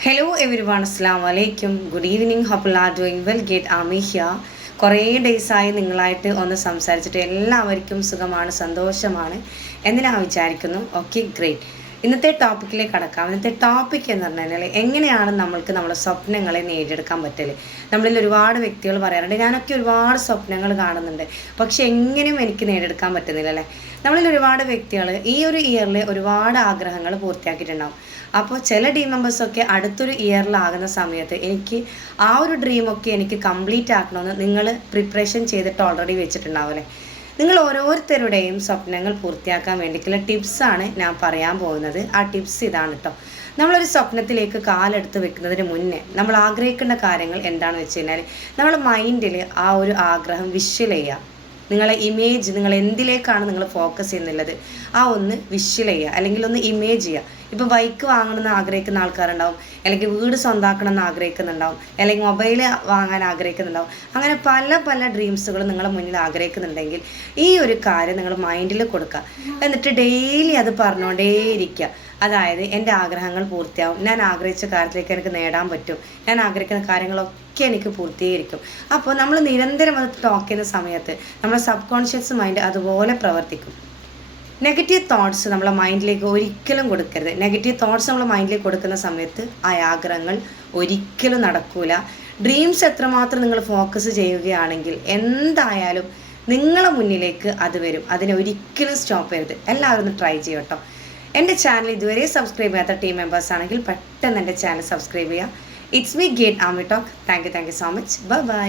Hello everyone, Assalamu alaikum. Good evening. Hope you are doing well. Get Ami here. കുറേ ഡേയ്സായി നിങ്ങളായിട്ട് ഒന്ന് സംസാരിച്ചിട്ട് എല്ലാവർക്കും സുഖമാണ്, സന്തോഷമാണ് എന്ന് ഞാൻ വിചാരിക്കുന്നു. Okay, great. ഇന്നത്തെ ടോപ്പിക്കിലേക്ക് കടക്കാം. ഇന്നത്തെ ടോപ്പിക് എന്ന് പറഞ്ഞാൽ എങ്ങനെയാണ് നമ്മൾക്ക് നമ്മുടെ സ്വപ്നങ്ങളെ നേടിയെടുക്കാൻ പറ്റല്. നമ്മളിൽ ഒരുപാട് വ്യക്തികൾ പറയാറുണ്ട്, ഞാനൊക്കെ ഒരുപാട് സ്വപ്നങ്ങൾ കാണുന്നുണ്ട്, പക്ഷെ എങ്ങനെയും എനിക്ക് നേടിയെടുക്കാൻ പറ്റുന്നില്ല അല്ലേ. നമ്മളിൽ ഒരുപാട് വ്യക്തികൾ ഈ ഒരു ഇയറിൽ ഒരുപാട് ആഗ്രഹങ്ങൾ പൂർത്തിയാക്കിയിട്ടുണ്ടാവും. അപ്പോൾ ചില ടീം മെമ്പേഴ്സൊക്കെ അടുത്തൊരു ഇയറിലാകുന്ന സമയത്ത് എനിക്ക് ആ ഒരു ഡ്രീമൊക്കെ എനിക്ക് കംപ്ലീറ്റ് ആക്കണമെന്ന് നിങ്ങൾ പ്രിപ്പറേഷൻ ചെയ്തിട്ട് ഓൾറെഡി വെച്ചിട്ടുണ്ടാവും അല്ലേ. നിങ്ങൾ ഓരോരുത്തരുടെയും സ്വപ്നങ്ങൾ പൂർത്തിയാക്കാൻ വേണ്ടിയിട്ടുള്ള ടിപ്സാണ് ഞാൻ പറയാൻ പോകുന്നത്. ആ ടിപ്സ് ഇതാണ് കേട്ടോ. നമ്മളൊരു സ്വപ്നത്തിലേക്ക് കാലെടുത്ത് വെക്കുന്നതിന് മുന്നേ നമ്മൾ ആഗ്രഹിക്കേണ്ട കാര്യങ്ങൾ എന്താണെന്ന് വെച്ച് കഴിഞ്ഞാൽ നമ്മളെ മൈൻഡിൽ ആ ഒരു ആഗ്രഹം വിഷ്വൽ ചെയ്യുക. നിങ്ങളെ ഇമേജ്, നിങ്ങൾ എന്തിലേക്കാണ് നിങ്ങൾ ഫോക്കസ് ചെയ്യുന്നുള്ളത് ആ ഒന്ന് വിഷ്വൽ ചെയ്യുക, അല്ലെങ്കിൽ ഒന്ന് ഇമേജ് ചെയ്യുക. ഇപ്പോൾ ബൈക്ക് വാങ്ങണമെന്ന് ആഗ്രഹിക്കുന്ന ആൾക്കാരുണ്ടാവും, അല്ലെങ്കിൽ വീട് സ്വന്തമാക്കണമെന്ന് ആഗ്രഹിക്കുന്നുണ്ടാവും, അല്ലെങ്കിൽ മൊബൈൽ വാങ്ങാൻ ആഗ്രഹിക്കുന്നുണ്ടാവും. അങ്ങനെ പല പല ഡ്രീംസുകൾ നിങ്ങളുടെ മുന്നിൽ ആഗ്രഹിക്കുന്നുണ്ടെങ്കിൽ ഈ ഒരു കാര്യം നിങ്ങൾ മൈൻഡിൽ കൊടുക്കുക. എന്നിട്ട് ഡെയിലി അത് പറഞ്ഞുകൊണ്ടേയിരിക്കുക. അതായത് എൻ്റെ ആഗ്രഹങ്ങൾ പൂർത്തിയാവും, ഞാൻ ആഗ്രഹിച്ച കാര്യത്തിലേക്ക് എനിക്ക് നേടാൻ പറ്റും, ഞാൻ ആഗ്രഹിക്കുന്ന കാര്യങ്ങളൊക്കെ എനിക്ക് പൂർത്തീകരിക്കും. അപ്പോൾ നമ്മൾ നിരന്തരം അത് ടോക്ക് ചെയ്യുന്ന സമയത്ത് നമ്മുടെ സബ് കോൺഷ്യസ് മൈൻഡ് അതുപോലെ പ്രവർത്തിക്കും. നെഗറ്റീവ് തോട്ട്സ് നമ്മളെ മൈൻഡിലേക്ക് ഒരിക്കലും കൊടുക്കരുത്. നെഗറ്റീവ് തോട്ട്സ് നമ്മൾ മൈൻഡിലേക്ക് കൊടുക്കുന്ന സമയത്ത് ആ ആഗ്രഹങ്ങൾ ഒരിക്കലും നടക്കൂല. ഡ്രീംസ് എത്രമാത്രം നിങ്ങൾ ഫോക്കസ് ചെയ്യുകയാണെങ്കിൽ എന്തായാലും നിങ്ങളെ മുന്നിലേക്ക് അത് വരും. അതിനെ ഒരിക്കലും സ്റ്റോപ്പ് ചെയ്യരുത്. എല്ലാവരും ഒന്ന് ട്രൈ ചെയ്യും കേട്ടോ. എൻ്റെ ചാനൽ ഇതുവരെ സബ്സ്ക്രൈബ് ചെയ്യാത്ത ടീം മെമ്പേഴ്സ് ആണെങ്കിൽ പെട്ടെന്ന് എൻ്റെ ചാനൽ സബ്സ്ക്രൈബ് ചെയ്യുക. It's me gate Ami talk. Thank you so much. By.